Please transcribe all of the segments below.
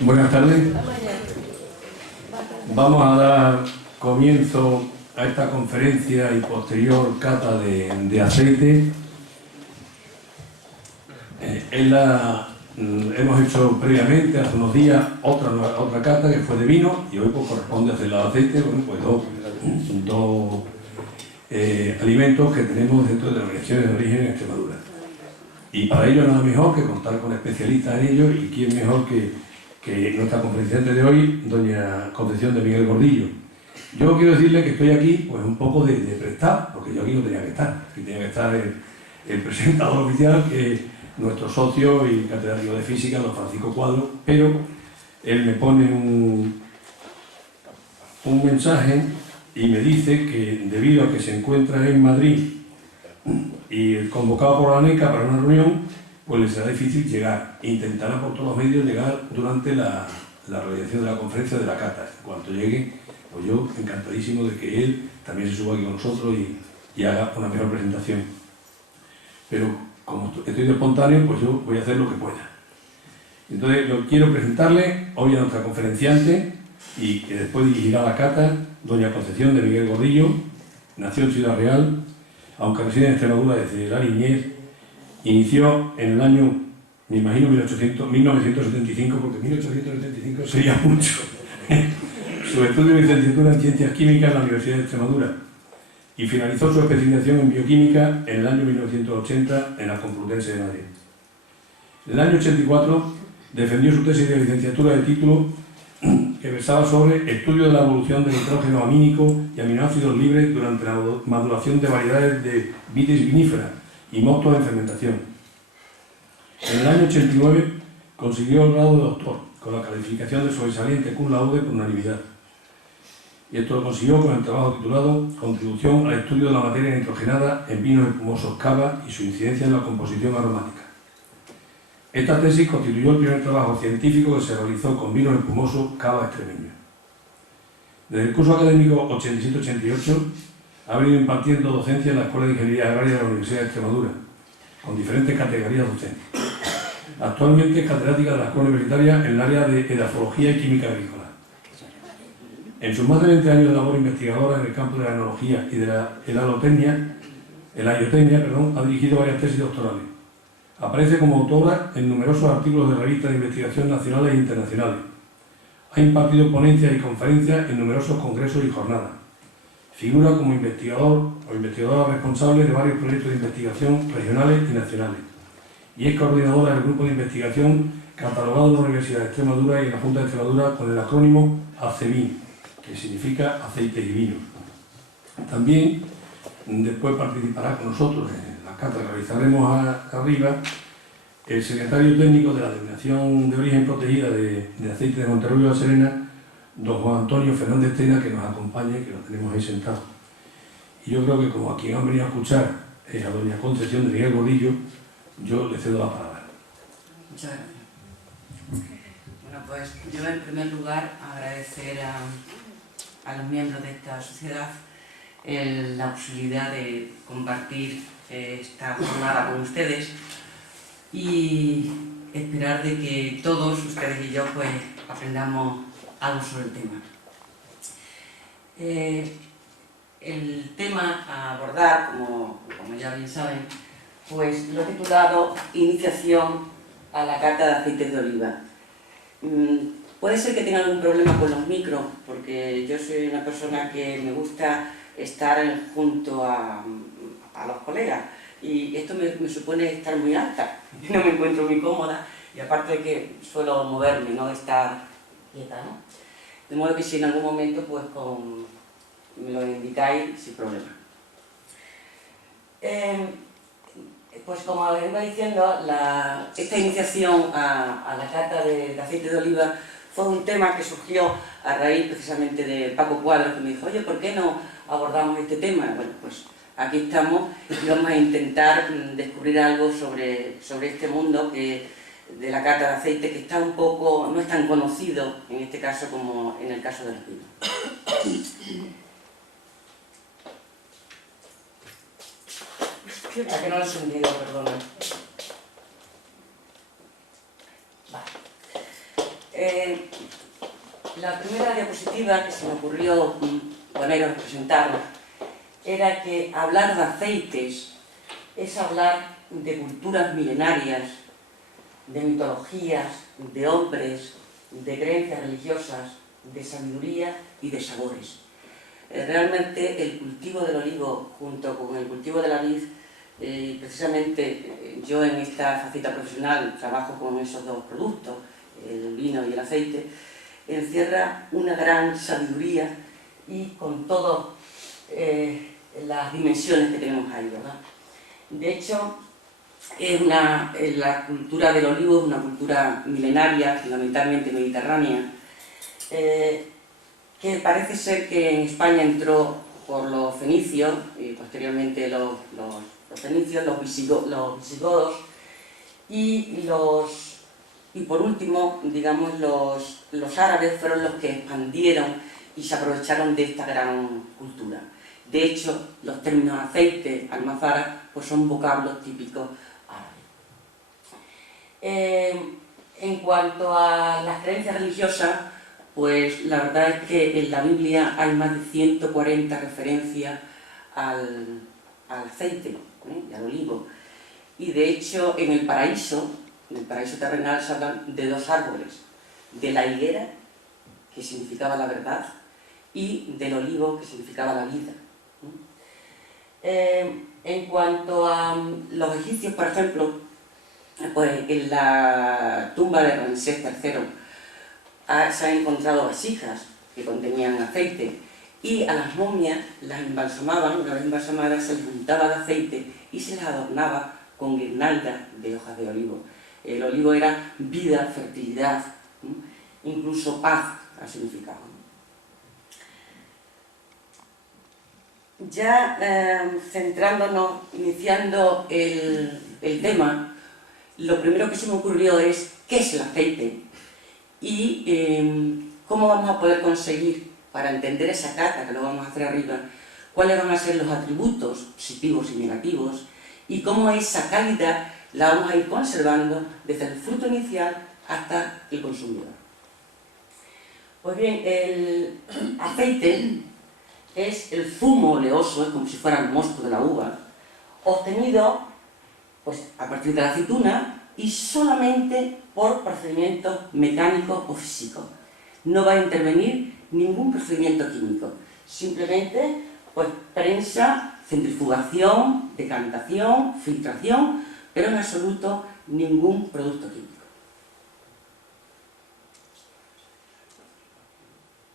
Buenas tardes. Vamos a dar comienzo a esta conferencia y posterior cata de aceite. Hemos hecho previamente, hace unos días, otra cata que fue de vino y hoy pues corresponde hacer la de aceite. Bueno, pues dos alimentos que tenemos dentro de las regiones de origen en Extremadura. Y para ello nada mejor que contar con especialistas en ello, y quién mejor que nuestra conferenciante de hoy, doña Concepción de Miguel Gordillo. Yo quiero decirle que estoy aquí pues un poco de prestar, porque yo aquí no tenía que estar. Aquí tenía que estar el presentador oficial, que es nuestro socio y catedrático de física, don Francisco Cuadro, pero él me pone un mensaje y me dice que debido a que se encuentra en Madrid y convocado por la ANECA para una reunión, pues le será difícil llegar. Intentará por todos los medios llegar durante la realización de la conferencia de la cata. En cuanto llegue, pues yo encantadísimo de que él también se suba aquí con nosotros y haga una mejor presentación. Pero como estoy de espontáneo, pues yo voy a hacer lo que pueda. Entonces, quiero presentarle hoy a nuestra conferenciante y que después dirigirá la cata, doña Concepción de Miguel Gordillo. Nació en Ciudad Real, aunque reside en Extremadura desde la niñez. Inició en el año, me imagino, 1975, porque 1875 sería mucho, su estudio de licenciatura en Ciencias Químicas en la Universidad de Extremadura y finalizó su especialización en Bioquímica en el año 1980 en la Complutense de Madrid. En el año 84 defendió su tesis de licenciatura de título que versaba sobre estudio de la evolución del nitrógeno amínico y aminoácidos libres durante la maduración de variedades de vitis vinífera y mostos en fermentación. En el año 89 consiguió el grado de doctor, con la calificación de sobresaliente cum laude por unanimidad. Y esto lo consiguió con el trabajo titulado Contribución al estudio de la materia nitrogenada en vinos espumosos cava y su incidencia en la composición aromática. Esta tesis constituyó el primer trabajo científico que se realizó con vinos espumosos cava extremeño. Desde el curso académico 87-88 ha venido impartiendo docencia en la Escuela de Ingeniería Agraria de la Universidad de Extremadura, con diferentes categorías docentes. Actualmente es catedrática de la Escuela Universitaria en el área de edafología y química agrícola. En sus más de 20 años de labor investigadora en el campo de la enología y de la helaiotecnia, ha dirigido varias tesis doctorales. Aparece como autora en numerosos artículos de revistas de investigación nacionales e internacionales. Ha impartido ponencias y conferencias en numerosos congresos y jornadas. Figura como investigador o investigadora responsable de varios proyectos de investigación regionales y nacionales. Y es coordinadora del grupo de investigación catalogado en la Universidad de Extremadura y en la Junta de Extremadura con el acrónimo ACEVIN, que significa aceite y vino. También después participará con nosotros en la cata que realizaremos arriba el secretario técnico de la Denominación de Origen Protegida de Aceite de Monterrubio de la Serena, don Juan Antonio Fernández Tena, que nos acompaña y que lo tenemos ahí sentado. Y yo creo que como a quien han venido a escuchar es a doña Concepción de Miguel Gordillo, yo le cedo la palabra. Muchas gracias. Bueno, pues yo en primer lugar agradecer a los miembros de esta sociedad la posibilidad de compartir esta jornada con ustedes y esperar de que todos, ustedes y yo, pues aprendamos algo sobre el tema. El tema a abordar, como ya bien saben, pues lo he titulado Iniciación a la cata de aceites de oliva. Puede ser que tenga algún problema con los micros, porque yo soy una persona que me gusta estar junto a los colegas y esto me supone estar muy alta, no me encuentro muy cómoda y aparte de que suelo moverme, no estar quieta, ¿no? De modo que si en algún momento pues me lo indicáis sin problema. Pues como les iba diciendo, esta iniciación a la cata de aceite de oliva fue un tema que surgió a raíz precisamente de Paco Cuadros, que me dijo, oye, ¿por qué no abordamos este tema? Bueno, pues aquí estamos y vamos a intentar descubrir algo sobre este mundo de la cata de aceite, que está no es tan conocido en este caso como en el caso del vino. A que no lo he encendido, perdón. Vale. La primera diapositiva que se me ocurrió poner o representaros era que hablar de aceites es hablar de culturas milenarias, de mitologías, de hombres, de creencias religiosas, de sabiduría y de sabores. Realmente el cultivo del olivo junto con el cultivo de la vid, precisamente yo en esta faceta profesional trabajo con esos dos productos, el vino y el aceite, encierra una gran sabiduría y con todas las dimensiones que tenemos ahí, ¿verdad? De hecho, la cultura del olivo es una cultura milenaria, fundamentalmente mediterránea, que parece ser que en España entró por los fenicios, y posteriormente los fenicios, los visigodos, y por último, digamos, los árabes fueron los que expandieron y se aprovecharon de esta gran cultura. De hecho, los términos aceite, almazara, pues son vocablos típicos árabes. En cuanto a las creencias religiosas, pues la verdad es que en la Biblia hay más de 140 referencias al aceite y al olivo. Y de hecho, en el paraíso terrenal se hablan de dos árboles, de la higuera, que significaba la verdad, y del olivo, que significaba la vida. En cuanto a los egipcios, por ejemplo, pues en la tumba de Ramsés III se han encontrado vasijas que contenían aceite y a las momias las embalsamaban, una vez embalsamadas se les untaba de aceite y se les adornaba con guirnaldas de hojas de olivo. El olivo era vida, fertilidad, incluso paz, ha significado. Ya centrándonos, iniciando el tema, lo primero que se me ocurrió es ¿qué es el aceite? Y cómo vamos a poder conseguir, para entender esa cata que lo vamos a hacer arriba, cuáles van a ser los atributos positivos y negativos y cómo esa calidad la vamos a ir conservando desde el fruto inicial hasta el consumidor. Pues bien, el aceite es el zumo oleoso, es como si fuera el mosto de la uva, obtenido pues, a partir de la aceituna y solamente por procedimientos mecánicos o físicos. No va a intervenir ningún procedimiento químico, simplemente pues, prensa, centrifugación, decantación, filtración, pero en absoluto ningún producto químico.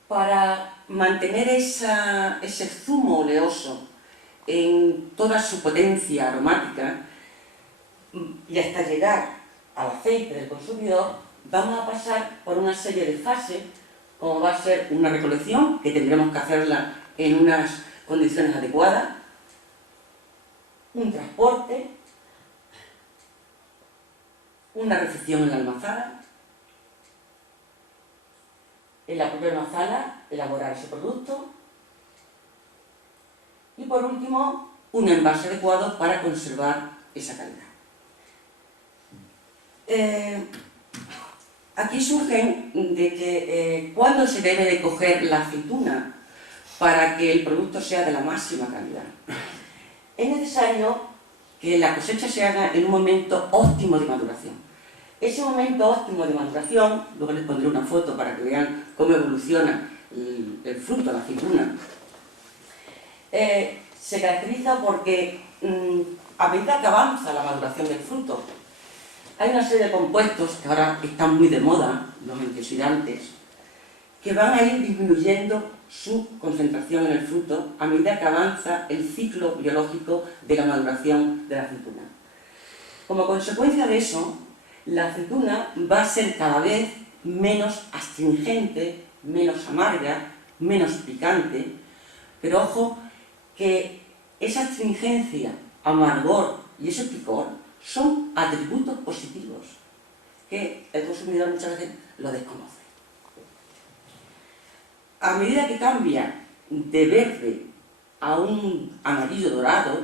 Para mantener ese zumo oleoso en toda su potencia aromática y hasta llegar al aceite del consumidor, vamos a pasar por una serie de fases, como va a ser una recolección, que tendremos que hacerla en unas condiciones adecuadas, un transporte, una recepción en la almazara, en la propia almazara elaborar ese producto y por último un envase adecuado para conservar esa calidad. Aquí surgen de que cuándo se debe de coger la aceituna para que el producto sea de la máxima calidad. Es necesario que la cosecha se haga en un momento óptimo de maduración. Ese momento óptimo de maduración, luego les pondré una foto para que vean cómo evoluciona el fruto, la aceituna, se caracteriza porque a medida que avanza la maduración del fruto, hay una serie de compuestos que ahora están muy de moda, los antioxidantes, que van a ir disminuyendo su concentración en el fruto a medida que avanza el ciclo biológico de la maduración de la aceituna. Como consecuencia de eso, la aceituna va a ser cada vez menos astringente, menos amarga, menos picante, pero ojo que esa astringencia, amargor y ese picor son atributos positivos que el consumidor muchas veces lo desconoce. A medida que cambia de verde a un amarillo dorado,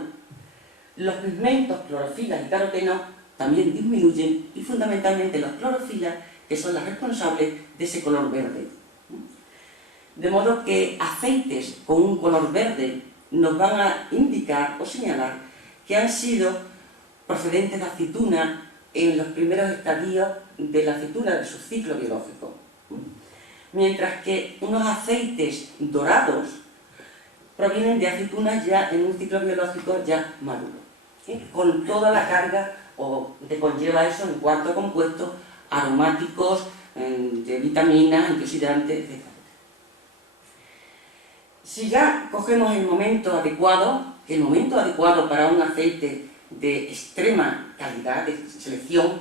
los pigmentos clorofila y caroteno también disminuyen y fundamentalmente los clorofilas que son las responsables de ese color verde. De modo que aceites con un color verde nos van a indicar o señalar que han sido procedentes de aceituna en los primeros estadios de la aceituna de su ciclo biológico. Mientras que unos aceites dorados provienen de aceitunas ya en un ciclo biológico ya maduro, ¿sí? Con toda la carga que conlleva eso en cuanto a compuestos aromáticos, de vitaminas, antioxidantes, etc. Si ya cogemos el momento adecuado para un aceite de extrema calidad, de selección,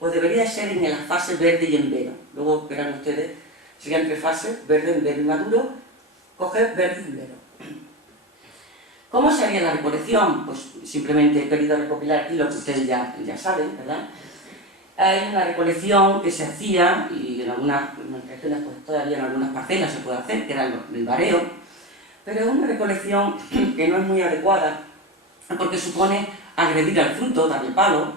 pues debería ser en la fase verde y embero. Luego verán ustedes, serían tres fases, verde, embero y maduro, coger verde y embero. ¿Cómo se haría la recolección? Pues simplemente he querido recopilar aquí lo que ustedes ya saben, ¿verdad? Hay una recolección que se hacía, y en algunas regiones pues todavía en algunas parcelas se puede hacer, que era el bareo, pero es una recolección que no es muy adecuada, porque supone agredir al fruto, darle palo,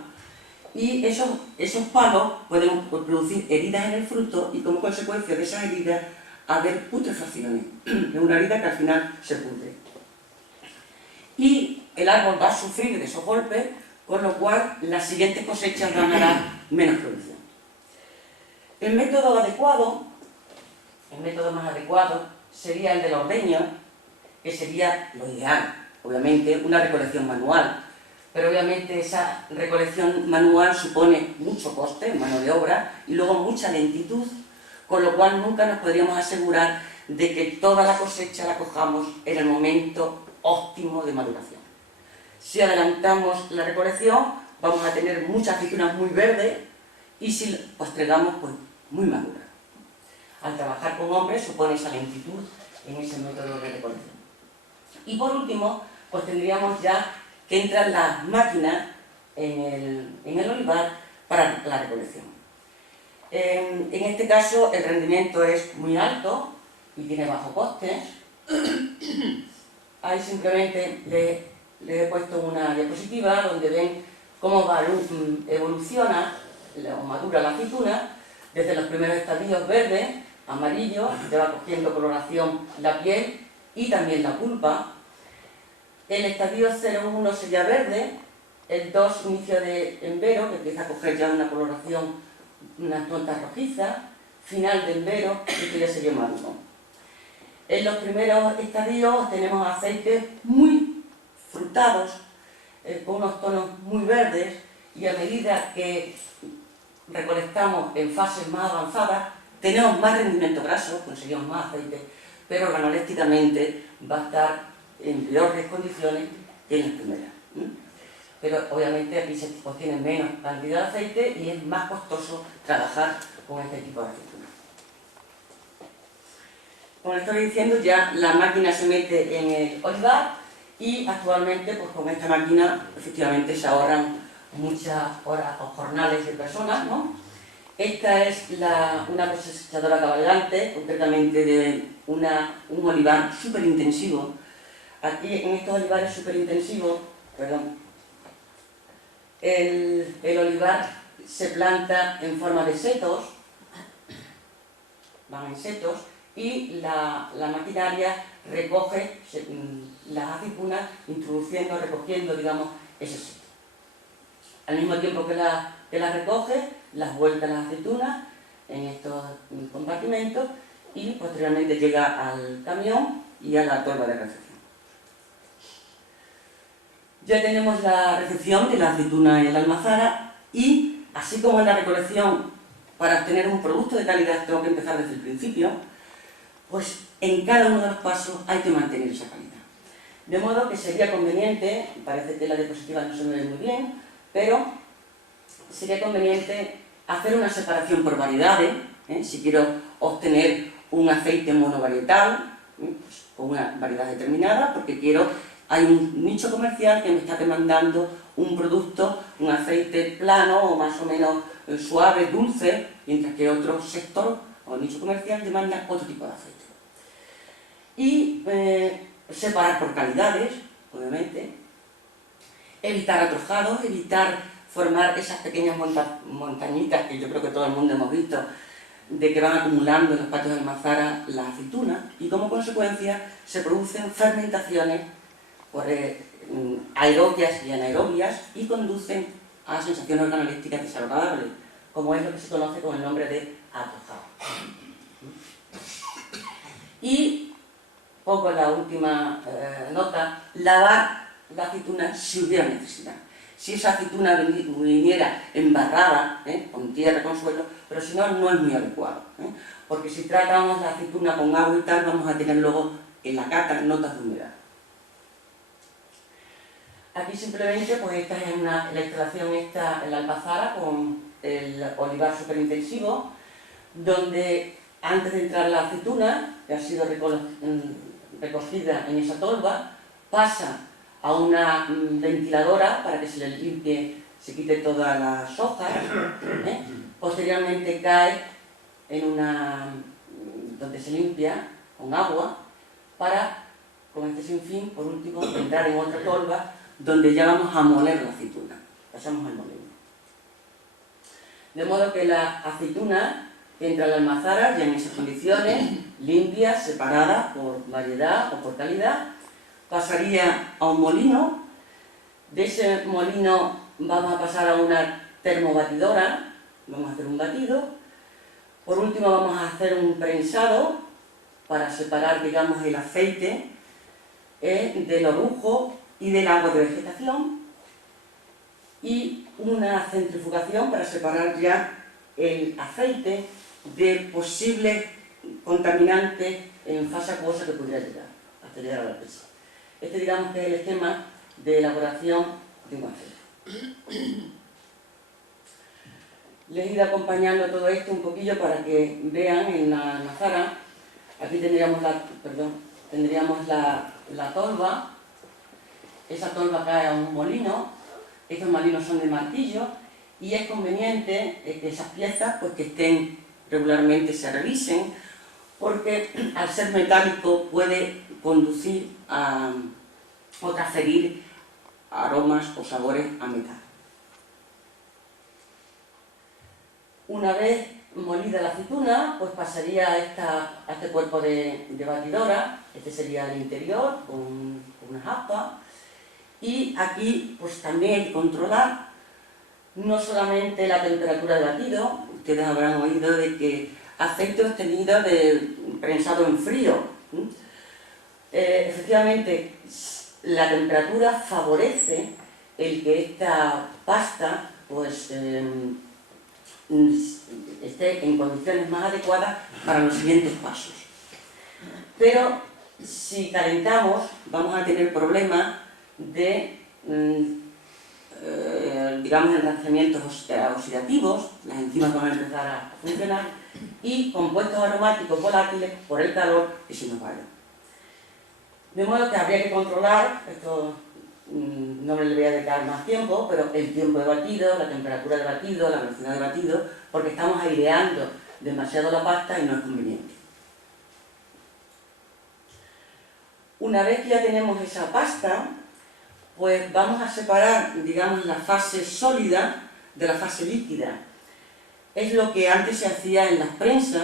y esos palos pueden producir heridas en el fruto y como consecuencia de esas heridas haber putrefacciones, es una herida que al final se pudre. Y el árbol va a sufrir de esos golpes, con lo cual las siguientes cosechas van a dar menos producción. El método más adecuado sería el del ordeño, que sería lo ideal, obviamente una recolección manual, pero obviamente esa recolección manual supone mucho coste, mano de obra, y luego mucha lentitud, con lo cual nunca nos podríamos asegurar de que toda la cosecha la cojamos en el momento óptimo de maduración. Si adelantamos la recolección, vamos a tener muchas aceitunas muy verdes y si postergamos, pues muy maduras. Al trabajar con hombres supone esa lentitud en ese método de recolección. Y por último, pues tendríamos ya que entran las máquinas en el olivar para la recolección. En este caso el rendimiento es muy alto y tiene bajo coste. Ahí simplemente les he puesto una diapositiva donde ven cómo evoluciona o madura la aceituna desde los primeros estadios verdes, amarillo, que va cogiendo coloración la piel y también la pulpa. El estadio 0,1 sería verde, el 2 inicio de embero, que empieza a coger ya una coloración, unas notas rojizas, final de embero, que ya sería maduro. En los primeros estadios tenemos aceites muy frutados, con unos tonos muy verdes, y a medida que recolectamos en fases más avanzadas, tenemos más rendimiento graso, conseguimos más aceite, pero organolépticamente va a estar en peores condiciones que en las primeras. Pero obviamente aquí se obtiene menos cantidad de aceite y es más costoso trabajar con este tipo de aceituna. Como les estoy diciendo, ya la máquina se mete en el olivar y actualmente pues con esta máquina efectivamente se ahorran muchas horas o jornales de personas, ¿no? Esta es una cosechadora cabalgante, concretamente de un olivar súper intensivo. Aquí en estos olivares súper intensivos, el olivar se planta en forma de setos, van en setos, y la maquinaria recoge las aceitunas, introduciendo, recogiendo, digamos, esos setos. Al mismo tiempo que las recoge, las vuelca las aceitunas en estos compartimentos y posteriormente llega al camión y a la torba de recepción. Ya tenemos la recepción de la aceituna en la almazara y, así como en la recolección, para obtener un producto de calidad tengo que empezar desde el principio, pues en cada uno de los pasos hay que mantener esa calidad. De modo que sería conveniente, parece que la diapositiva no se me ve muy bien, pero sería conveniente hacer una separación por variedades, si quiero obtener un aceite monovarietal, pues con una variedad determinada, porque hay un nicho comercial que me está demandando un producto, un aceite plano o más o menos suave, dulce, mientras que otro sector o nicho comercial demanda otro tipo de aceite. Y separar por calidades, obviamente, evitar atrojados, evitar formar esas pequeñas montañitas que yo creo que todo el mundo hemos visto, de que van acumulando en los patios de almazara la aceituna, y como consecuencia se producen fermentaciones aerobias y anaerobias y conducen a sensaciones organolépticas desagradables, como es lo que se conoce con el nombre de atojado. Y, poco la última nota, lavar la aceituna si hubiera necesidad. Si esa aceituna viniera embarrada, con tierra, con suelo, pero si no, no es muy adecuado. Porque si tratamos la aceituna con agua y tal, vamos a tener luego en la cata notas de humedad. Aquí simplemente, pues esta es la instalación en la almazara con el olivar superintensivo, donde antes de entrar la aceituna, que ha sido recogida en esa tolva, pasa a una ventiladora para que se le limpie, se quite todas las hojas, posteriormente cae en donde se limpia con agua para, con este sinfín, por último, entrar en otra tolva donde ya vamos a moler la aceituna, pasamos al molino. De modo que la aceituna entra a la almazara ya en esas condiciones, limpia, separada por variedad o por calidad, pasaría a un molino. De ese molino vamos a pasar a una termobatidora, vamos a hacer un batido. Por último vamos a hacer un prensado para separar, digamos, el aceite del orujo y del agua de vegetación, y una centrifugación para separar ya el aceite de posibles contaminantes en fase acuosa que pudiera llegar, hasta llegar a la presa. Este, digamos, que es el esquema de elaboración de un aceite. Les he ido acompañando todo esto un poquillo para que vean en la almazara. Aquí tendríamos la tolva. Esa tolva cae a un molino. Estos molinos son de martillo y es conveniente que esas piezas, pues, que estén regularmente, se revisen, porque al ser metálico puede conducir o transferir aromas o sabores a metal. Una vez molida la aceituna, pues pasaría a este cuerpo de batidora. Este sería el interior con unas aspas, y aquí pues también hay que controlar no solamente la temperatura de batido. Ustedes habrán oído de que aceite obtenido de prensado en frío, efectivamente la temperatura favorece el que esta pasta pues esté en condiciones más adecuadas para los siguientes pasos. Pero si calentamos vamos a tener problemas de digamos, enranciamientos oxidativos, las enzimas van a empezar a funcionar, y compuestos aromáticos volátiles por el calor que se nos vaya. De modo que habría que controlar, esto no me le voy a dedicar más tiempo, pero el tiempo de batido, la temperatura de batido, la velocidad de batido, porque estamos aireando demasiado la pasta y no es conveniente. Una vez que ya tenemos esa pasta, pues vamos a separar, digamos, la fase sólida de la fase líquida. Es lo que antes se hacía en las prensas,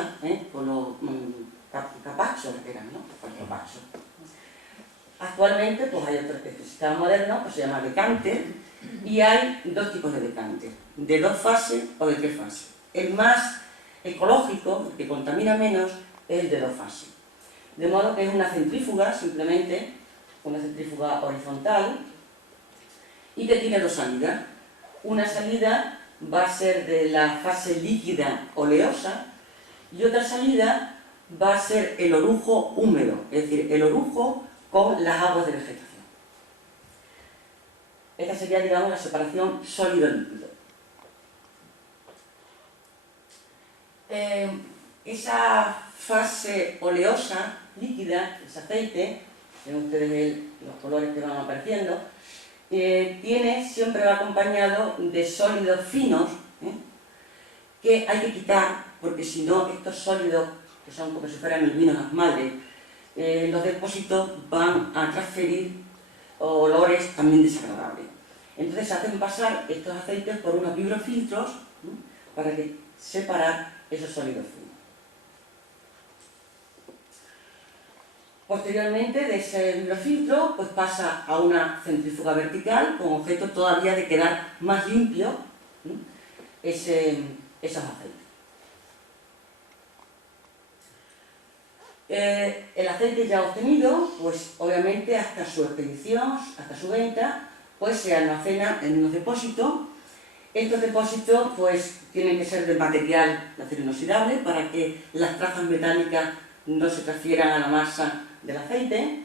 con los capachos, eran, ¿no? Los capachos. Actualmente pues hay otro que se está moderno, pues se llama decante, y hay dos tipos de decante, de 2 fases o de 3 fases. El más ecológico, el que contamina menos, es el de 2 fases. De modo que es una centrífuga, simplemente, una centrífuga horizontal, y que tiene 2 salidas. Una salida va a ser de la fase líquida oleosa, y otra salida va a ser el orujo húmedo, es decir, el orujo con las aguas de vegetación. Esta sería, digamos, la separación sólido-líquido. Esa fase oleosa, líquida, ese aceite, ven ustedes los colores que van apareciendo, siempre va acompañado de sólidos finos, que hay que quitar, porque si no, estos sólidos, que son como si fueran el vino las madres, los depósitos van a transferir olores también desagradables. Entonces se hacen pasar estos aceites por unos vibrofiltros, ¿no?, para que separar esos sólidos finos. Posteriormente de ese vibrofiltro pues pasa a una centrífuga vertical con objeto todavía de quedar más limpio, ¿no?, esos aceites. El aceite ya obtenido, pues obviamente hasta su expedición, hasta su venta, pues se almacena en unos depósitos. Estos depósitos pues tienen que ser de material de acero inoxidable para que las trazas metálicas no se transfieran a la masa del aceite.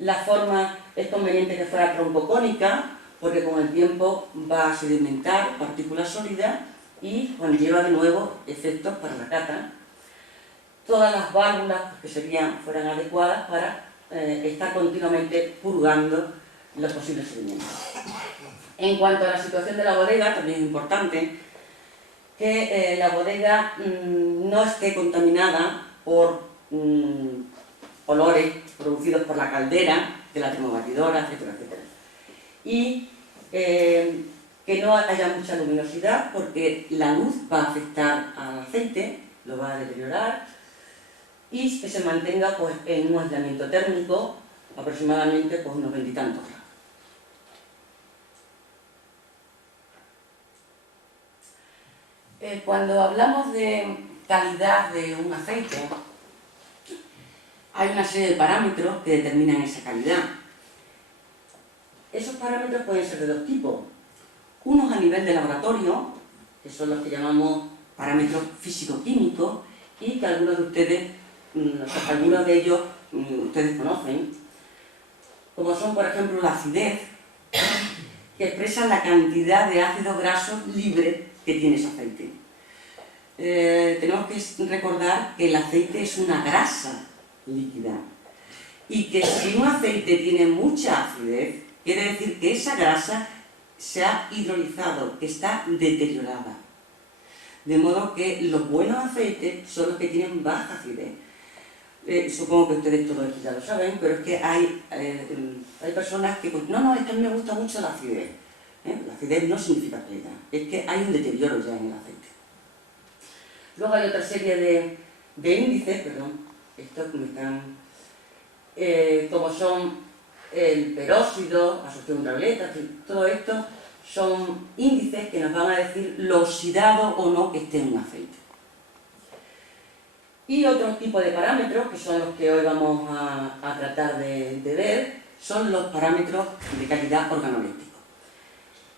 La forma es conveniente que fuera trombocónica, porque con el tiempo va a sedimentar partículas sólidas y conlleva de nuevo efectos para la cata. Todas las válvulas que fueran adecuadas para estar continuamente purgando los posibles sedimentos. En cuanto a la situación de la bodega, también es importante que la bodega no esté contaminada por olores producidos por la caldera de la termobatidora, etcétera, etcétera. Y que no haya mucha luminosidad, porque la luz va a afectar al aceite, lo va a deteriorar, y que se mantenga pues, en un aislamiento térmico aproximadamente pues, unos 20 y tantos grados. Cuando hablamos de calidad de un aceite, hay una serie de parámetros que determinan esa calidad. Esos parámetros pueden ser de dos tipos. Unos a nivel de laboratorio, que son los que llamamos parámetros físico-químicos, y que algunos de ustedes, algunos de ellos ustedes conocen, como son, por ejemplo, la acidez, que expresa la cantidad de ácidos grasos libres que tiene ese aceite. Tenemos que recordar que el aceite es una grasa líquida y que si un aceite tiene mucha acidez, quiere decir que esa grasa se ha hidrolizado, que está deteriorada. De modo que los buenos aceites son los que tienen baja acidez. Supongo que ustedes todo esto ya lo saben, pero es que hay personas que pues, no, es que a mí me gusta mucho la acidez. La acidez no significa calidad, es que hay un deterioro ya en el aceite. Luego hay otra serie de índices, estos como son el peróxido, absorción ultravioleta, todo esto son índices que nos van a decir lo oxidado o no que esté en un aceite. Y otro tipo de parámetros, que son los que hoy vamos a tratar de ver, son los parámetros de calidad organoléptica.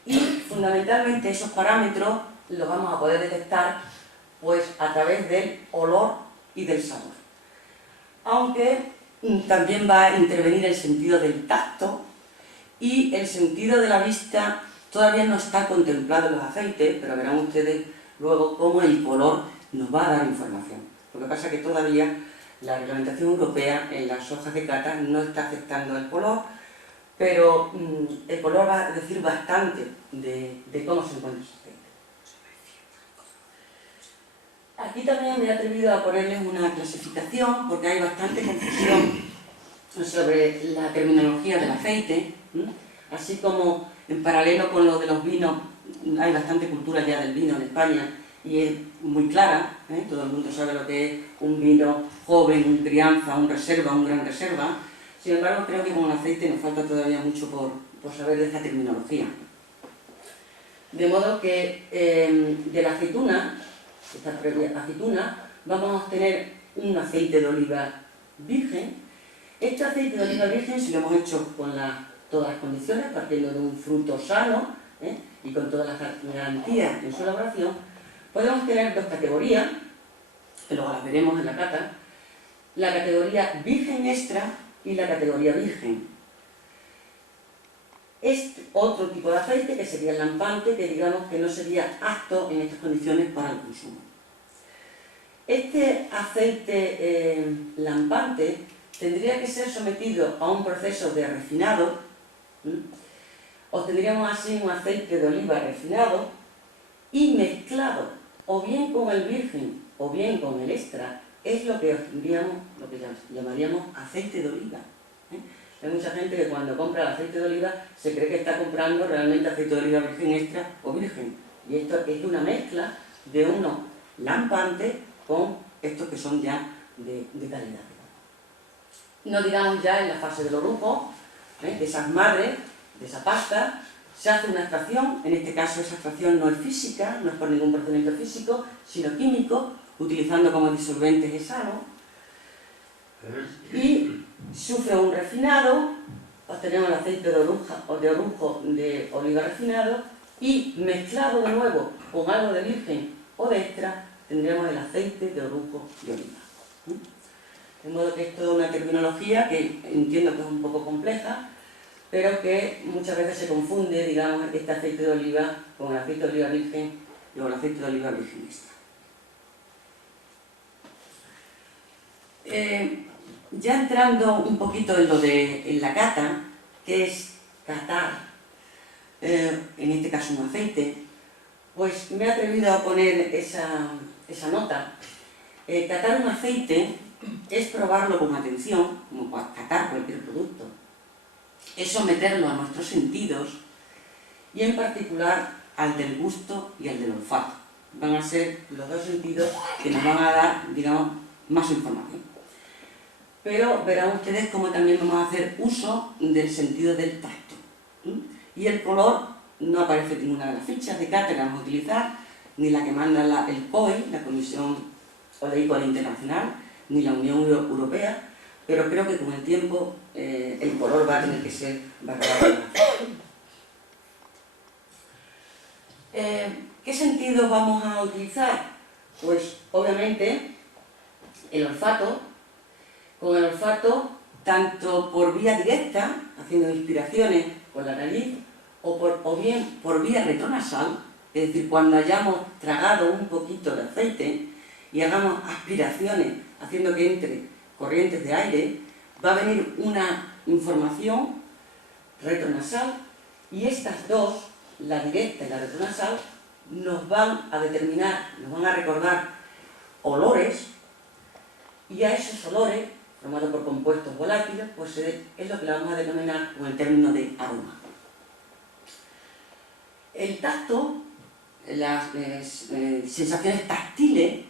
Y fundamentalmente esos parámetros los vamos a poder detectar pues, a través del olor y del sabor. Aunque también va a intervenir el sentido del tacto y el sentido de la vista todavía no está contemplado en los aceites, pero verán ustedes luego cómo el color nos va a dar información. Lo que pasa es que todavía la reglamentación europea en las hojas de cata no está aceptando el color, pero el color va a decir bastante de cómo se encuentra ese aceite. Aquí también me he atrevido a ponerles una clasificación, porque hay bastante confusión sobre la terminología del aceite, así como en paralelo con lo de los vinos, hay bastante cultura ya del vino en España, y es muy clara, todo el mundo sabe lo que es un vino joven, un crianza, un reserva, un gran reserva. Sin embargo, creo que con el aceite nos falta todavía mucho por saber de esta terminología. De modo que de la aceituna, esta previa aceituna, vamos a obtener un aceite de oliva virgen. Este aceite de oliva virgen, si lo hemos hecho con todas las condiciones, partiendo de un fruto sano y con todas las garantías en su elaboración, podemos tener dos categorías, que luego las veremos en la cata: la categoría virgen extra y la categoría virgen. Este otro tipo de aceite, que sería el lampante, que digamos que no sería apto en estas condiciones para el consumo. Este aceite lampante tendría que ser sometido a un proceso de refinado. Obtendríamos así un aceite de oliva refinado y mezclado o bien con el virgen o bien con el extra, es lo que obtendríamos, lo que llamaríamos aceite de oliva. Hay mucha gente que cuando compra el aceite de oliva se cree que está comprando realmente aceite de oliva virgen extra o virgen. Y esto es una mezcla de unos lampantes con estos que son ya de calidad. No digamos ya en la fase del orujo, de esas madres, de esa pasta, se hace una extracción. En este caso esa extracción no es física, no es por ningún procedimiento físico, sino químico, utilizando como disolventes hesano, y sufre un refinado, obtenemos el aceite de orujo de oliva refinado, y mezclado de nuevo con algo de virgen o de extra, tendremos el aceite de orujo de oliva. De modo que es toda una terminología que entiendo que es un poco compleja, pero que muchas veces se confunde, digamos, este aceite de oliva con el aceite de oliva virgen y con el aceite de oliva virgen extra. Ya entrando un poquito en la cata, que es catar, en este caso un aceite, pues me he atrevido a poner esa nota. Catar un aceite es probarlo con atención, como catar cualquier producto. Es someterlo a nuestros sentidos y en particular al del gusto y al del olfato. Van a ser los dos sentidos que nos van a dar, digamos, más información. Pero verán ustedes cómo también vamos a hacer uso del sentido del tacto. Y el color no aparece en ninguna de las fichas de cata que vamos a utilizar, ni la que manda el COI, la Comisión Oleícola Internacional, ni la Unión Europea, pero creo que con el tiempo el color va a tener que ser variable. ¿Qué sentidos vamos a utilizar? Pues obviamente el olfato. Con el olfato, tanto por vía directa, haciendo inspiraciones con la nariz, o bien por vía retronasal, es decir, cuando hayamos tragado un poquito de aceite y hagamos aspiraciones haciendo que entre corrientes de aire, va a venir una información retronasal y estas dos, la directa y la retronasal, nos van a determinar, nos van a recordar olores, y a esos olores, formados por compuestos volátiles, pues es lo que le vamos a denominar con el término de aroma. El tacto, las sensaciones táctiles,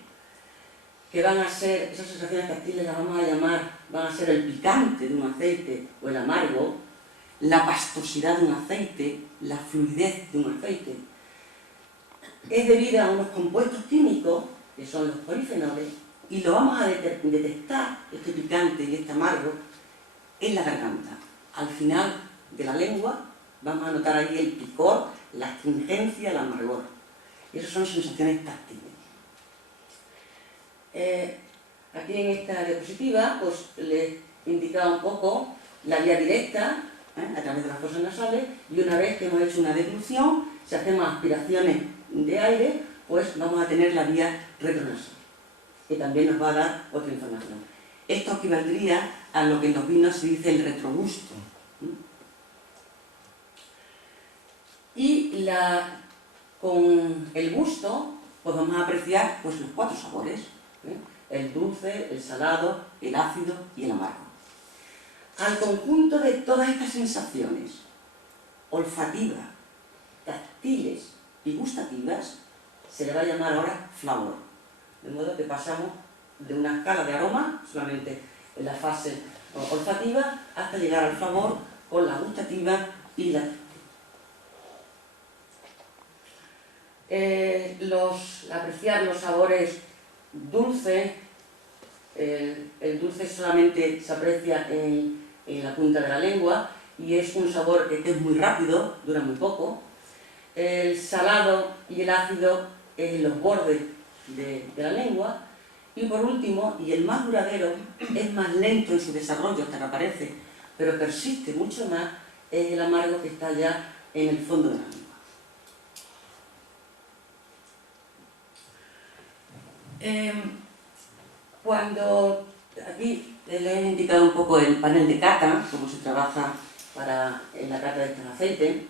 que van a ser, esas sensaciones táctiles las vamos a llamar, van a ser el picante de un aceite o el amargo, la pastosidad de un aceite, la fluidez de un aceite. Es debido a unos compuestos químicos, que son los polifenoles, y lo vamos a detectar, este picante y este amargo, en la garganta. Al final de la lengua vamos a notar ahí el picor, la astringencia, el amargor. Y esas son sensaciones táctiles. Aquí en esta diapositiva pues, les he indicado un poco la vía directa, a través de las fosas nasales, y una vez que hemos hecho una deglución, si hacemos aspiraciones de aire, pues vamos a tener la vía retronasal, que también nos va a dar otra información. Esto equivaldría a lo que en los vinos se dice el retrogusto. Y con el gusto, pues vamos a apreciar pues, los 4 sabores, el dulce, el salado, el ácido y el amargo. Al conjunto de todas estas sensaciones, olfativas, táctiles y gustativas, se le va a llamar ahora flavor. De modo que pasamos de una escala de aroma, solamente en la fase olfativa, hasta llegar al flavor con la gustativa y la apreciar los sabores dulces. El dulce solamente se aprecia en la punta de la lengua y es un sabor que es muy rápido, dura muy poco. El salado y el ácido en los bordes de la lengua. Y por último, y el más duradero, es más lento en su desarrollo hasta que aparece, pero persiste mucho más, es el amargo que está ya en el fondo de la lengua. Cuando aquí les he indicado un poco el panel de cata, cómo se trabaja en la cata de estos aceites.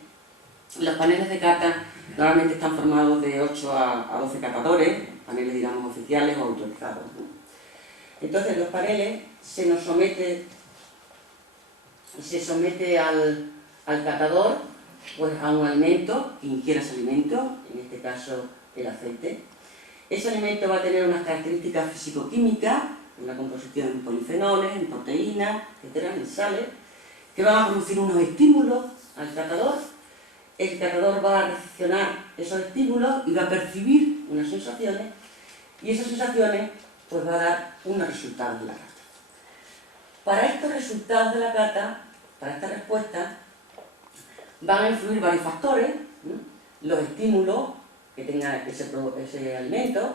Los paneles de cata normalmente están formados de 8 a 12 catadores, paneles digamos oficiales o autorizados, ¿no? Entonces los paneles se nos somete y se somete al catador pues, a un alimento, quien quiera ese alimento, en este caso el aceite. Ese alimento va a tener unas características físico-químicas, en la composición en polifenoles, en proteínas, etcétera, en sales, que van a producir unos estímulos al catador. El catador va a recepcionar esos estímulos y va a percibir unas sensaciones, y esas sensaciones pues, va a dar unos resultados de la cata. Para estos resultados de la cata, para esta respuesta, van a influir varios factores, los estímulos que tenga ese alimento,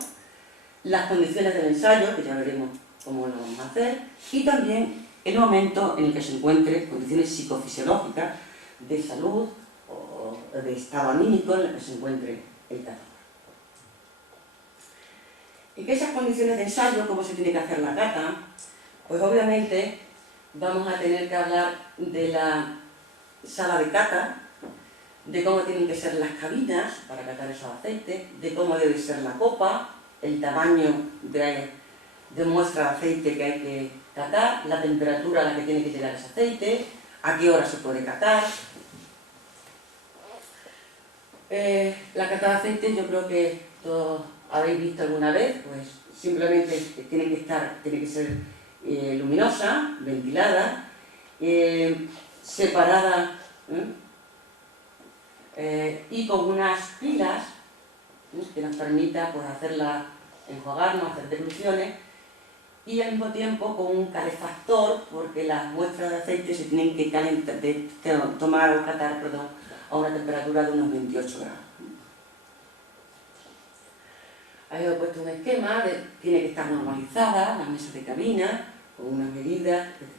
las condiciones del ensayo, que ya veremos cómo lo vamos a hacer, y también el momento en el que se encuentre, condiciones psicofisiológicas de salud o de estado anímico en el que se encuentre el catador. ¿Y qué esas condiciones de ensayo, cómo se tiene que hacer la cata? Pues obviamente vamos a tener que hablar de la sala de cata, de cómo tienen que ser las cabinas para catar esos aceites, de cómo debe ser la copa, el tamaño de muestra de aceite que hay que catar, la temperatura a la que tiene que llegar ese aceite, a qué hora se puede catar. La cata de aceite yo creo que todos habéis visto alguna vez, pues simplemente tiene que ser luminosa, ventilada, separada, y con unas pilas que nos permita pues, enjuagarnos, hacer degluciones, y al mismo tiempo con un calefactor, porque las muestras de aceite se tienen que tomar o catar a una temperatura de unos 28 grados. Ahí os he puesto un esquema, tiene que estar normalizada las mesas de cabina, con unas medidas, etc.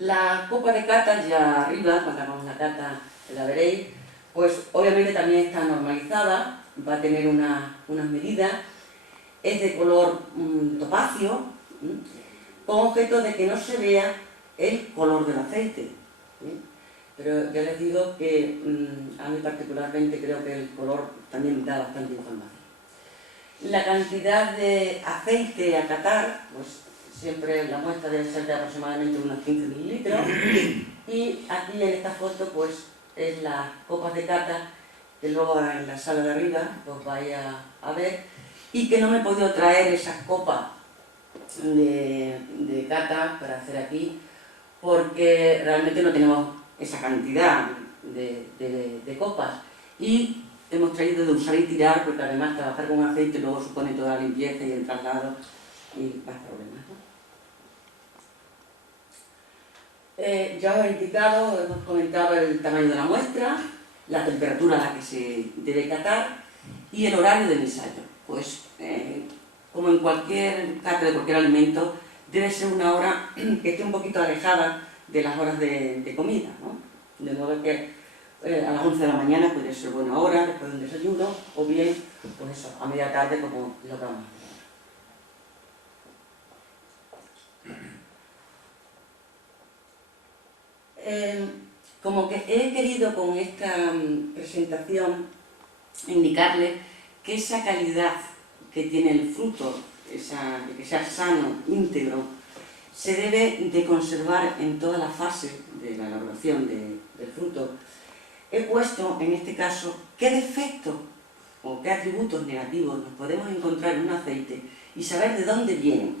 La copa de cata, ya arriba, cuando hagamos la cata la veréis, pues obviamente también está normalizada, va a tener unas medidas, es de color topacio, con objeto de que no se vea el color del aceite. Pero ya les digo que a mí particularmente creo que el color también da bastante información. La cantidad de aceite a catar, pues siempre la muestra debe ser de aproximadamente unos 15 mililitros, y aquí en esta foto pues es las copas de cata que luego en la sala de arriba os vais a ver, y que no me he podido traer esas copas de cata para hacer aquí porque realmente no tenemos esa cantidad de copas, y hemos traído de usar y tirar porque además trabajar con aceite luego supone toda la limpieza y el traslado y más problemas, ¿no? Ya os he indicado, hemos comentado el tamaño de la muestra, la temperatura a la que se debe catar y el horario del ensayo. Pues como en cualquier cata de cualquier alimento, debe ser una hora que esté un poquito alejada de las horas de comida, ¿no? De modo que a las 11 de la mañana puede ser buena hora, después de un desayuno, o bien, pues eso, a media tarde como lo que vamos a hacer. Como que he querido con esta presentación indicarles que esa calidad que tiene el fruto, que sea sano, íntegro, se debe de conservar en toda la fase de la elaboración del fruto. He puesto en este caso qué defectos o qué atributos negativos nos podemos encontrar en un aceite y saber de dónde vienen,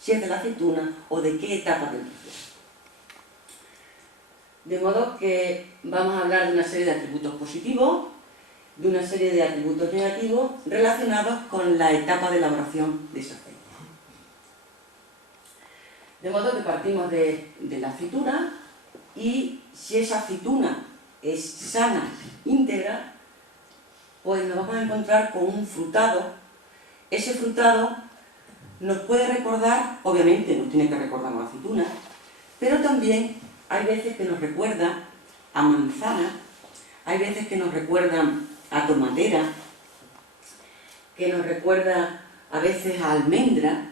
si es de la aceituna o de qué etapa del proceso. De modo que vamos a hablar de una serie de atributos positivos, de una serie de atributos negativos relacionados con la etapa de elaboración de ese aceite. De modo que partimos de la aceituna, y si esa aceituna es sana, íntegra, pues nos vamos a encontrar con un frutado. Ese frutado nos puede recordar, obviamente nos tiene que recordar a la aceituna, pero también hay veces que nos recuerda a manzana, hay veces que nos recuerda a tomatera, que nos recuerda a veces a almendra.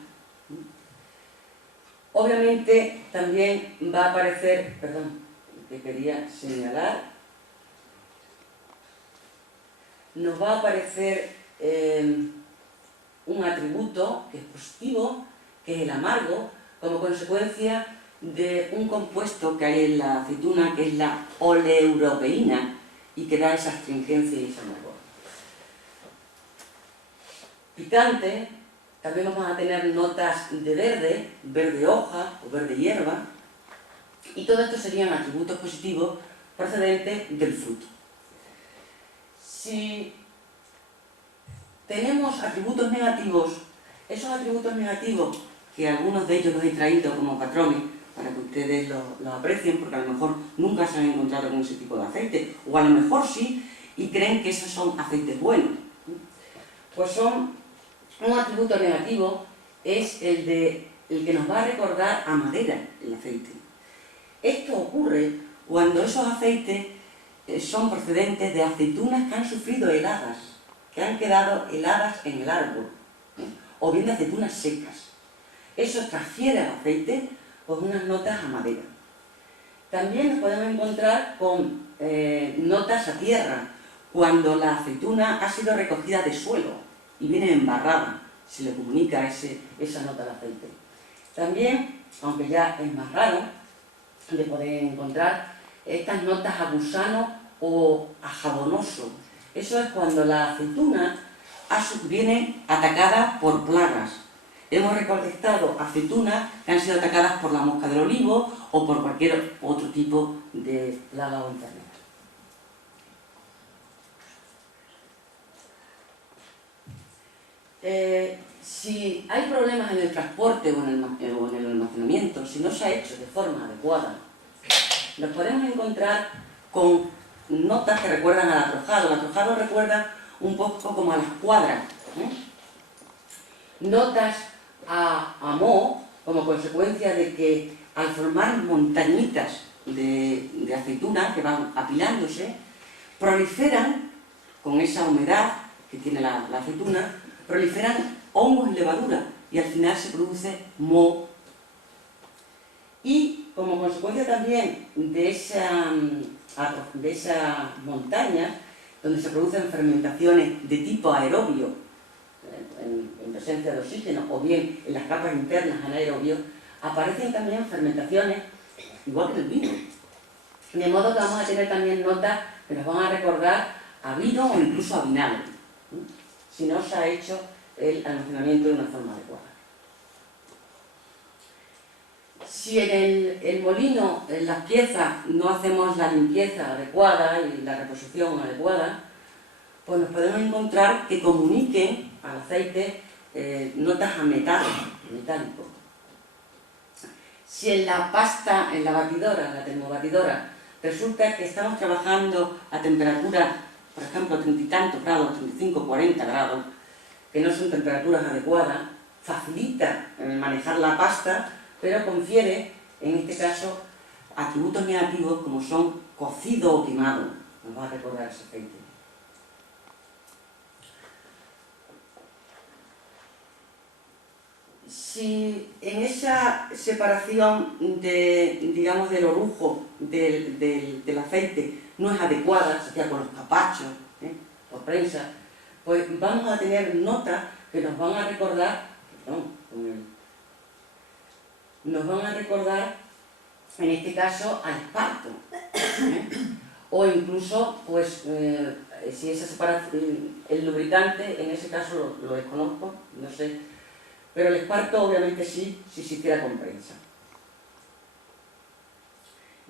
Obviamente también va a aparecer, perdón, que quería señalar, nos va a aparecer un atributo que es positivo, que es el amargo. como consecuencia de un compuesto que hay en la aceituna, que es la oleuropeína, y que da esa astringencia y ese amargor. Picante, también vamos a tener notas de verde, verde hoja o verde hierba, y todo esto serían atributos positivos procedentes del fruto. Si tenemos atributos negativos, esos atributos negativos, que algunos de ellos los he traído como patrones para que ustedes los aprecien, porque a lo mejor nunca se han encontrado con ese tipo de aceite, o a lo mejor sí, y creen que esos son aceites buenos. Pues un atributo negativo es el que nos va a recordar a madera, el aceite. Esto ocurre cuando esos aceites son procedentes de aceitunas que han sufrido heladas, que han quedado heladas en el árbol, o bien de aceitunas secas. Eso transfiere al aceite pues unas notas a madera. También nos podemos encontrar con notas a tierra, cuando la aceituna ha sido recogida de suelo y viene embarrada, se le comunica esa nota al aceite. También, aunque ya es más raro, le podéis encontrar estas notas a gusano o a jabonoso. Eso es cuando la aceituna viene atacada por plagas. Hemos recolectado aceitunas que han sido atacadas por la mosca del olivo o por cualquier otro tipo de plaga o enfermedad. Si hay problemas en el transporte o en el almacenamiento, si no se ha hecho de forma adecuada, nos podemos encontrar con notas que recuerdan al atrojado. El atrojado recuerda un poco como a las cuadras, notas a moho, como consecuencia de que al formar montañitas de aceituna que van apilándose, proliferan, con esa humedad que tiene la aceituna, proliferan hongos y levadura, y al final se produce moho. Y como consecuencia también de esas montañas, donde se producen fermentaciones de tipo aerobio, en presencia de oxígeno, o bien en las capas internas anaerobios, aparecen también fermentaciones, igual que en el vino. De modo que vamos a tener también notas que nos van a recordar a vino o incluso a vinagre, si no se ha hecho el almacenamiento de una forma adecuada. Si en el molino, en las piezas, no hacemos la limpieza adecuada y la reposición adecuada, pues nos podemos encontrar que comuniquen al aceite notas a metálico. Si en la pasta, en la batidora, en la termobatidora, resulta que estamos trabajando a temperatura, por ejemplo, 30 y tantos grados, 35, 40 grados, que no son temperaturas adecuadas, facilita manejar la pasta, pero confiere, en este caso, atributos negativos como son cocido o quemado. Nos va a recordar ese aceite. Si en esa separación digamos, del orujo del aceite no es adecuada, sería con los capachos, por prensa, pues vamos a tener notas que nos van a recordar, en este caso, al esparto, o incluso, pues, si esa separación, el lubricante, en ese caso lo desconozco, no sé, pero el esparto obviamente sí, si se hiciera con prensa.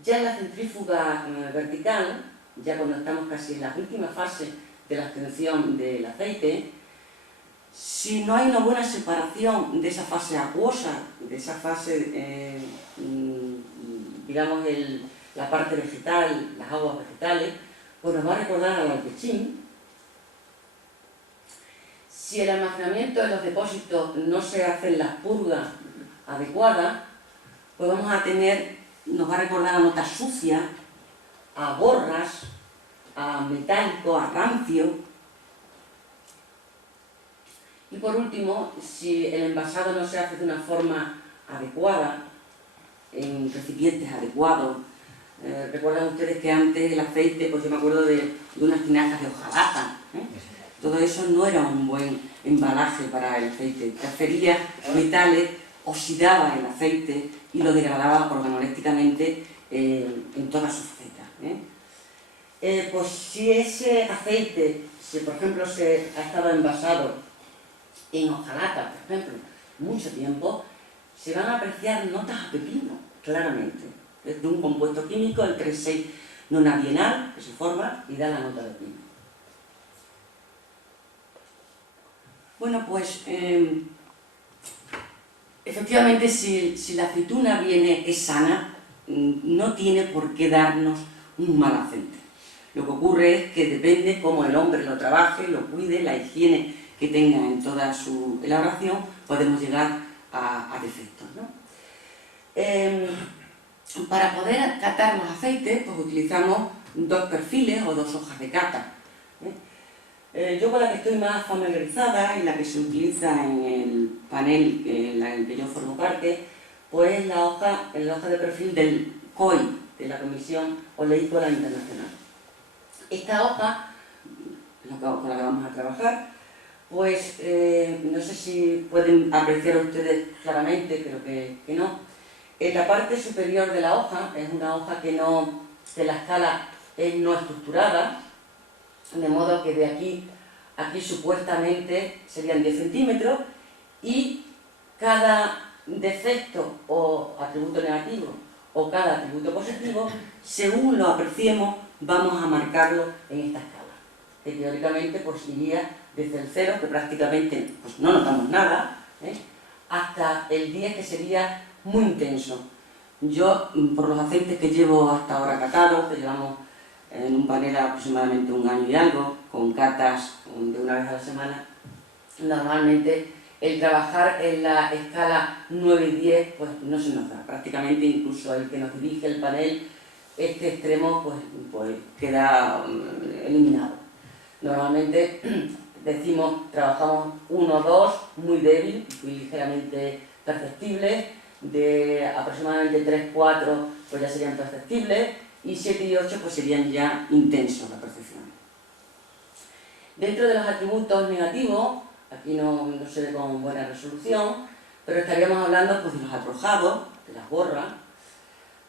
Ya en la centrífuga vertical, ya cuando estamos casi en la última fase de la obtención del aceite, si no hay una buena separación de esa fase acuosa, de esa fase, digamos, la parte vegetal, las aguas vegetales, pues nos va a recordar al alpechín. Si el almacenamiento de los depósitos no se hacen las purgas adecuadas, pues vamos a tener, nos va a recordar a notas sucias, a borras, a metálico, a rancio. Y por último, si el envasado no se hace de una forma adecuada, en recipientes adecuados, recuerdan ustedes que antes el aceite, pues yo me acuerdo de unas tinajas de hojalata, todo eso no era un buen embalaje para el aceite, transfería metales oxidaba el aceite y lo degradaba organolépticamente en todas sus facetas. Pues si ese aceite, si por ejemplo se ha estado envasado en hojalata, por ejemplo, mucho tiempo, se van a apreciar notas a pepino, claramente. Es de un compuesto químico, el 3,6-nonabienal, que se forma y da la nota de pepino. Bueno, pues efectivamente si la aceituna es sana, no tiene por qué darnos un mal aceite. Lo que ocurre es que depende cómo el hombre lo trabaje, lo cuide, la higiene que tenga en toda su elaboración, podemos llegar a defectos, ¿no? Para poder catar los aceites, pues utilizamos dos perfiles o dos hojas de cata. Yo con la que estoy más familiarizada y la que se utiliza en el panel en el que yo formo parte, pues es la hoja de perfil del COI, de la Comisión Oleícola Internacional. Esta hoja, con la que vamos a trabajar, pues no sé si pueden apreciar ustedes claramente, creo que no. En la parte superior de la hoja, es una hoja que la escala es no estructurada, de modo que de aquí supuestamente serían 10 centímetros y cada defecto o atributo negativo o cada atributo positivo, según lo apreciemos, vamos a marcarlo en esta escala, que teóricamente pues iría desde el 0, que prácticamente pues, no notamos nada, hasta el 10, que sería muy intenso. Yo, por los aceites que llevo hasta ahora catados, que llevamos en un panel aproximadamente 1 año y algo, con catas de una vez a la semana, normalmente el trabajar en la escala 9 y 10 pues no se nos da. Prácticamente incluso el que nos dirige el panel, este extremo pues queda eliminado. Normalmente trabajamos 1 o 2, muy débil y ligeramente perceptibles, de aproximadamente 3, 4 pues ya serían perceptibles, y 7 y 8 pues serían ya intensos la percepción. Dentro de los atributos negativos, aquí no se ve con buena resolución, pero estaríamos hablando pues, de los atrojados, de las borras,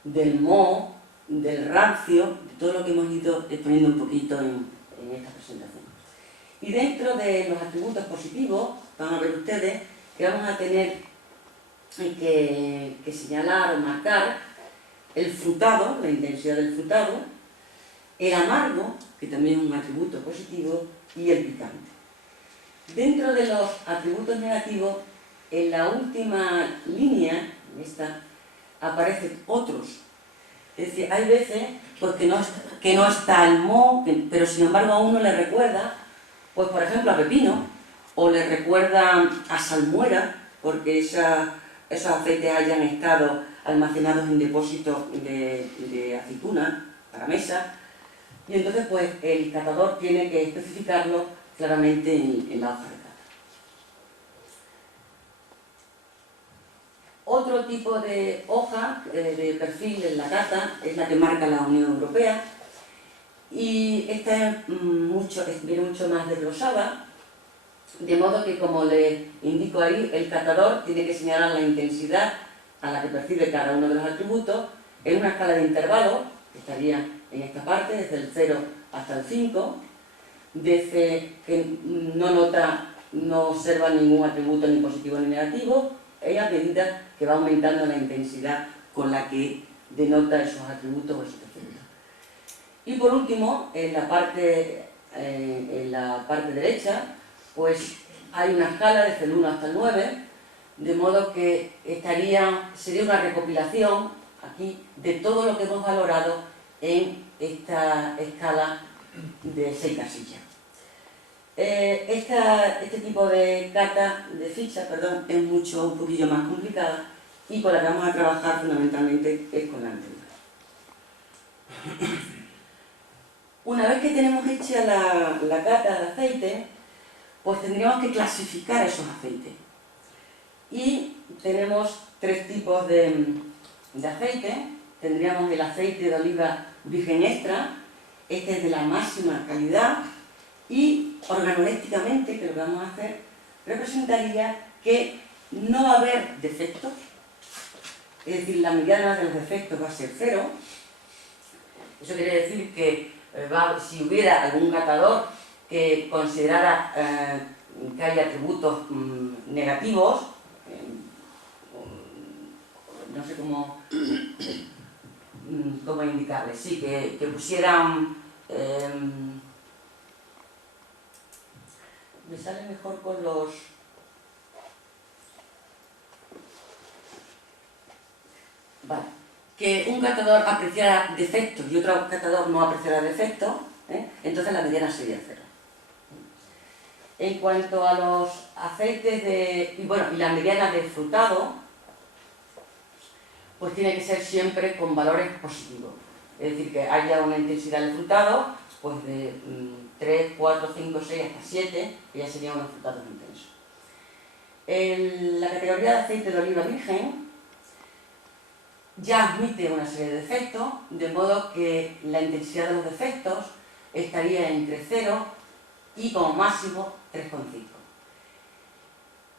del moho, del rancio, de todo lo que hemos ido exponiendo un poquito en esta presentación. Y dentro de los atributos positivos, van a ver ustedes que vamos a tener que señalar o marcar el frutado, la intensidad del frutado, el amargo, que también es un atributo positivo, y el picante. Dentro de los atributos negativos, en la última línea, en esta, aparecen otros. Es decir, hay veces pues, que no está el moho, pero sin embargo a uno le recuerda, pues por ejemplo a pepino, o le recuerda a salmuera, porque esos aceites hayan estado almacenados en depósitos de aceituna para mesa, y entonces pues el catador tiene que especificarlo claramente en la hoja de cata. Otro tipo de hoja de perfil en la cata es la que marca la Unión Europea, y esta viene mucho más desglosada, de modo que, como le indico ahí, el catador tiene que señalar la intensidad a la que percibe cada uno de los atributos en una escala de intervalos, que estaría en esta parte, desde el 0 hasta el 5, desde que no observa ningún atributo ni positivo ni negativo, y a medida que va aumentando la intensidad con la que denota esos atributos o esos defectos. Y por último, en la parte derecha, pues hay una escala desde el 1 hasta el 9, de modo que sería una recopilación aquí de todo lo que hemos valorado en esta escala de 6 casillas. Este tipo de cata, de ficha, perdón, es un poquillo más complicada, y con la que vamos a trabajar fundamentalmente es con la anterior. Una vez que tenemos hecha la cata de aceite, pues tendríamos que clasificar esos aceites. Y tenemos 3 tipos de aceite. Tendríamos el aceite de oliva virgen extra, este es de la máxima calidad, y organolépticamente, que lo que vamos a hacer, representaría que no va a haber defectos, es decir, la mediana de los defectos va a ser 0. Eso quiere decir que si hubiera algún catador que considerara que hay atributos negativos, no sé cómo indicarles, sí, que pusieran... me sale mejor con los... Vale. Que un catador apreciara defectos y otro catador no apreciara defectos, entonces la mediana sería 0. En cuanto a los aceites y la mediana de frutado, pues tiene que ser siempre con valores positivos. Es decir, que haya una intensidad de frutado pues de 3, 4, 5, 6 hasta 7, que ya serían unos frutados intensos. En la categoría de aceite de oliva virgen ya admite una serie de defectos, de modo que la intensidad de los defectos estaría entre 0 y como máximo 3,5.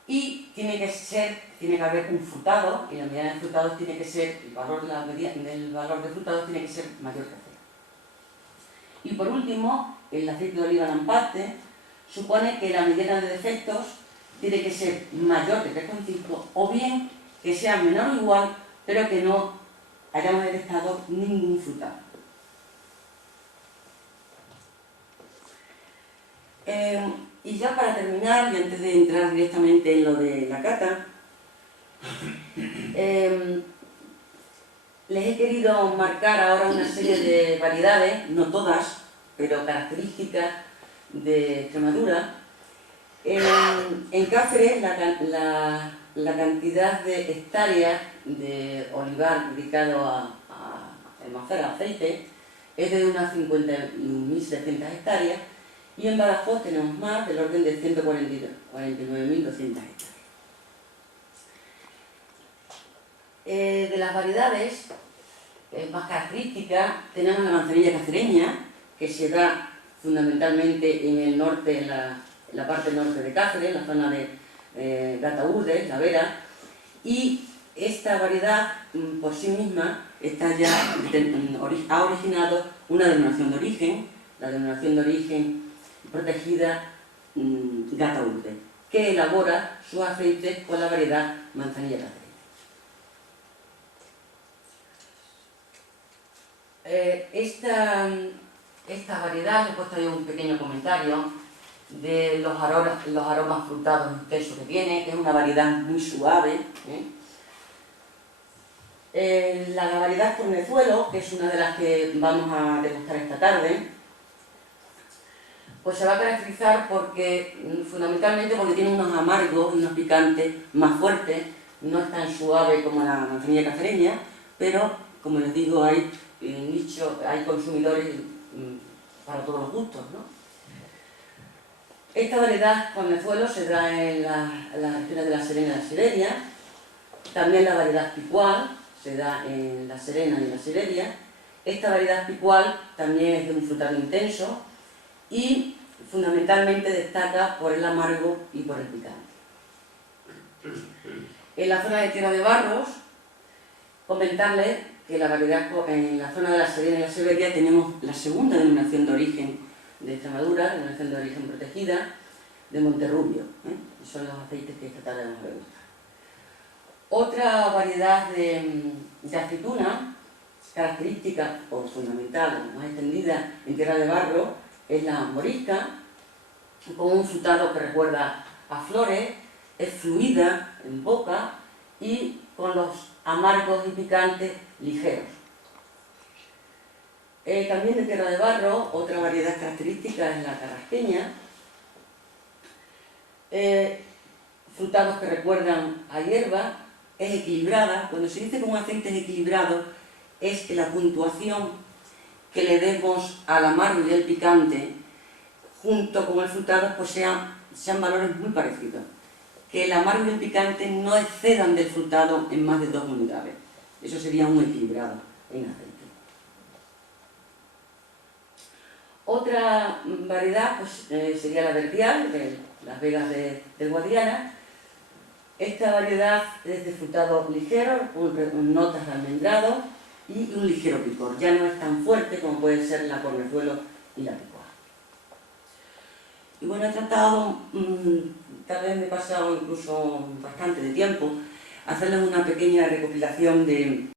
Y tiene que haber un frutado, y la mediana de frutados tiene que ser, el valor de frutados tiene que ser mayor que 0. Y por último, el aceite de oliva lamparte supone que la mediana de defectos tiene que ser mayor que 3,5 o bien que sea menor o igual, pero que no hayamos detectado ningún frutado. Y ya para terminar, y antes de entrar directamente en lo de la cata, les he querido marcar ahora una serie de variedades, no todas, pero características de Extremadura. En Cáceres la cantidad de hectáreas de olivar dedicado a almacenar aceite es de unas 51.700 hectáreas, y en Badajoz tenemos más, del orden de 149.200 hectáreas. De las variedades más características tenemos la manzanilla cacereña, que se da fundamentalmente en el norte, en la parte norte de Cáceres, en la zona de Gata-Urdes, La Vera, y esta variedad por sí misma ha originado una denominación de origen, la denominación de origen protegida Gata-Urdes, que elabora sus aceites con la variedad manzanilla cacereña. Esta variedad, he puesto yo un pequeño comentario de los aromas frutados intensos que tiene, que es una variedad muy suave. La variedad Cornezuelo, que es una de las que vamos a degustar esta tarde, pues se va a caracterizar fundamentalmente porque tiene unos amargos y unos picantes más fuertes, no es tan suave como la manzanilla cacereña, pero como les digo, hay consumidores para todos los gustos, ¿no? Esta variedad Cornezuelo se da en las regiones de La Serena y La Siberia. También la variedad Picual se da en La Serena y La Siberia. Esta variedad Picual también es de un frutado intenso y fundamentalmente destaca por el amargo y por el picante. En la zona de Tierra de Barros, comentarles que en la zona de La Serena y La Siberia tenemos la segunda denominación de origen de Extremadura, denominación de origen protegida, de Monterrubio. Son los aceites que esta tarde vamos a degustar. Otra variedad de aceituna, característica o fundamental, más extendida en Tierra de Barro, es la morisca, con un frutado que recuerda a flores, es fluida en boca y con los amargos y picantes ligeros. También de Tierra de Barro, otra variedad característica es la carrasqueña, frutados que recuerdan a hierba, es equilibrada. Cuando se dice que un aceite es equilibrado, es que la puntuación que le demos al amargo y al picante junto con el frutado pues sean valores muy parecidos, que el amargo y el picante no excedan del frutado en más de 2 unidades. Eso sería un equilibrado en aceite. Otra variedad pues, sería la verdial, de las vegas del Guadiana, Esta variedad es de frutado ligero, con notas de almendrado y un ligero picor. Ya no es tan fuerte como puede ser la cornezuelo y la picoa. Y bueno, he tratado, tal vez me he pasado incluso bastante de tiempo, hacerles una pequeña recopilación de